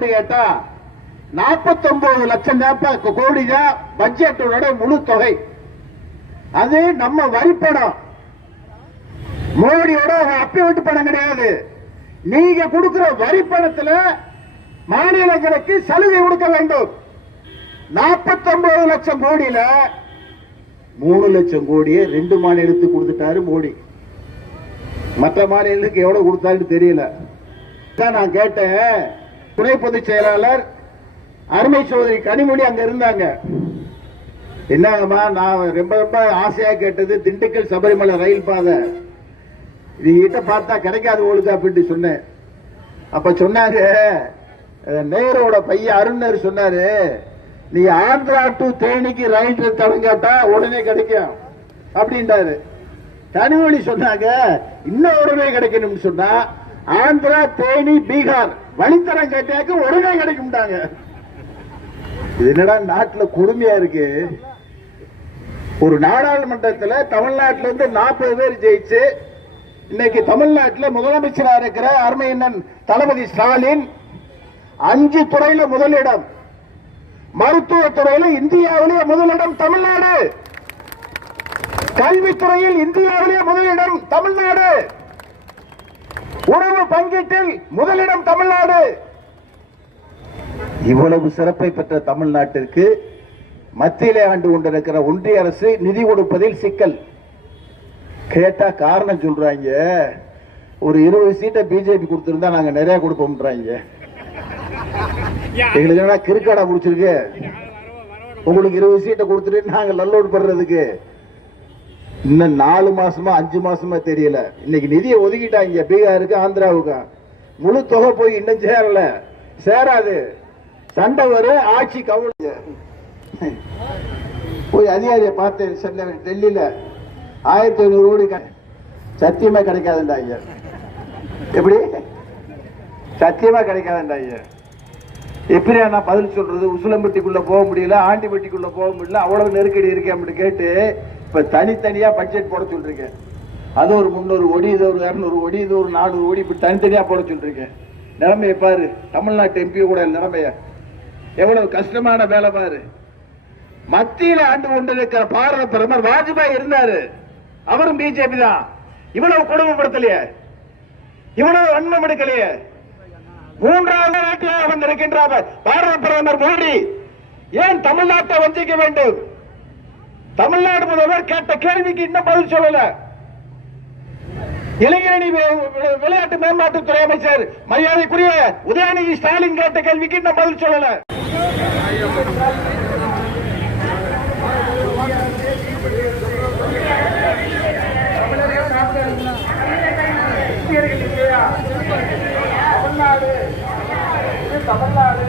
எவ்வளவு கேட்டா 49 லட்சம் கோடி தான் பட்ஜெட்டோட முழு தொகை. அது நம்ம வரிப்படம், மோடியோட அப்பி விட்டு பணம் கிடையாது. நீங்க கொடுக்கிற வரி பணத்துல மாநிலங்களுக்கு சலுகை கொடுக்க வேண்டும். 49 லட்சம் கோடியில 3 லட்சம் கோடியை 2 மாநிலத்துக்கு கொடுத்துட்டாரு மோடி. மற்ற மாநிலங்களுக்கு எவ்வளவு கொடுத்தாருன்னு தெரியல. நான் கேட்டேன், துணை பொதுச் செயலாளர் அருமை சோதரி கனிமொழி அங்க இருந்தாங்க. என்னங்கம்மா, நான் ரொம்ப ரொம்ப ஆசையா கேட்டது திண்டுக்கல் சபரிமலை ரயில் பாதை, இது பார்த்தா கிடைக்காது உங்களுக்கு அப்படின்னு சொன்னேன். அப்ப சொன்னாரு, நேரோட பையன் அருணர் சொன்னாரு, நீ ஆந்திரா டு தேனிக்கு ரயில் தடம் கேட்டா உடனே கிடைக்கும் அப்படின்றாரு. கனிமொழி சொன்னாங்க, இன்னும் உடனே கிடைக்கணும்னு சொன்னா ஆந்திரா தேனி பீகார் வழித்தடம் கேட்டாக்க உடனே கிடைக்கும்ட்டாங்க. இது என்னடா நாட்டில் கொடுமையா இருக்கு. ஒரு நாடாளுமன்றத்தில் தமிழ்நாட்டில இருந்து 40 பேர் ஜெயிச்சு இன்னைக்கு தமிழ்நாட்டில் முதலமைச்சரா இருக்கிற அருமையண்ணன் தளபதி ஸ்டாலின் 5 துறையில முதலிடம், மருத்துவத்துறையில இந்தியாவிலேயே முதலிடம் தமிழ்நாடு, கல்வித்துறையில் இந்தியாவிலேயே முதலிடம் தமிழ்நாடு, உணவு பங்கீட்டில் முதலிடம் தமிழ்நாடு. இவ்வளவு சிறப்பை பெற்ற தமிழ்நாட்டிற்கு மத்தியிலே ஆண்டு கொண்டிருக்கிற ஒன்றிய அரசு நிதி கொடுப்பதில் சிக்கல். கேட்டா காரணம் சொல்றாங்க, ஒரு 20 சீட்டை பிஜேபி கொடுத்திருந்தா நாங்க நிறைய கொடுப்போம்ன்றாங்க. எங்களுக்கு என்ன கிறுக்காடா முடிச்சிருக்கு, உங்களுக்கு 20 சீட்டை கொடுத்துட்டு நாங்க நல்லோடு படுறதுக்கு இன்னும் 4 மாசமா 5 மாசமா தெரியல. இன்னைக்கு நிதியை ஒதுக்கிட்டாங்க பீகாருக்கு ஆந்திராவுக்கு, முழு தொகை போய் இன்னும் சேரல, சேராது, சண்டை வரும், ஆட்சி கவலை. போய் அதிகாரியை பார்த்தேன் டெல்லியில, 1500 கோடி சத்தியமா கிடைக்காதுண்டாங்க. எப்படி சத்தியமா கிடைக்காதுண்டாங்க? எப்படியா நான் பதில் சொல்றது? உசிலம்பட்டிக்குள்ள போக முடியல, ஆண்டிப்பட்டிக்குள்ள போக முடியல, அவ்வளவு நெருக்கடி இருக்கேன் அப்படின்னு கேட்டு இப்ப தனித்தனியா பட்ஜெட் போட சொல்றீங்க. அது ஒரு 300 கோடி, இது ஒரு 200 கோடி, இது ஒரு 400 கோடி, இப்படி தனித்தனியா போட சொல்றீங்க. நிலைமையை பாரு, தமிழ்நாட்டு எம்பி கூட நிலைமைய எவ்வளவு கஷ்டமான வேலை பாரு. மத்தியில ஆண்டு கொண்டிருக்கிற பாரத பிரதமர் வாஜ்பாய் இருந்தாரு, அவரும் பிஜேபி தான். இவ்வளவு கொடுமைப்படுத்தலையே, இவ்வளவு வன்மம் எடுக்கலையே. 3வது நாட்டில் வந்திருக்கின்ற பாரத பிரதமர் மோடி ஏன் தமிழ்நாட்டை வஞ்சிக்க வேண்டும்? தமிழ்நாடு முதல்வர் கேட்ட கேள்விக்கு இன்னும் பதில் சொல்லல. இளைஞரணி விளையாட்டு மேம்பாட்டுத்துறை அமைச்சர் மரியாதைக்குரிய உதயநிதி ஸ்டாலின் கேட்ட கேள்விக்கு இன்னும் பதில் சொல்லல. தமிழ்நாடு